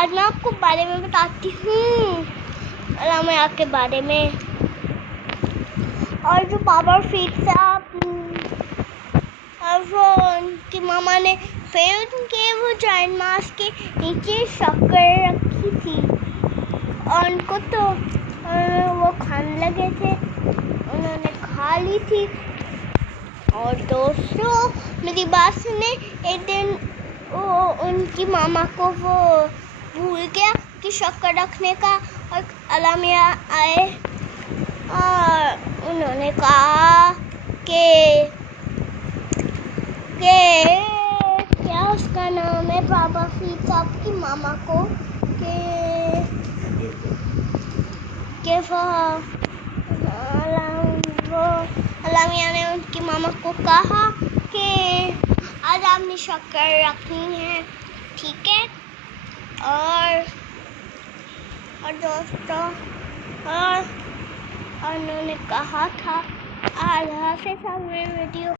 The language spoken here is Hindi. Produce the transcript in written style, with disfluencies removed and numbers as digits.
आज मैं आपको बारे में बताती हूँ, अलामिया के बारे में। और जो पापा फीट साहब और वो उनकी मामा ने फिर उनके वो जायंट मास के नीचे शक्कर रखी थी और उनको तो वो खाने लगे थे, उन्होंने खा ली थी। और दोस्तों मेरी बात सुने, एक दिन वो उनकी मामा को वो भूल गया कि शक्कर रखने का, और अलामिया आए और उन्होंने कहा कि क्या उसका नाम है पापा फीट साहब की मामा को कि वो अलामिया ने उनकी मामा को कहा कि आज आपने शक्कर रखनी है, ठीक है। और दोस्तों और उन्होंने कहा था, आज से सब वीडियो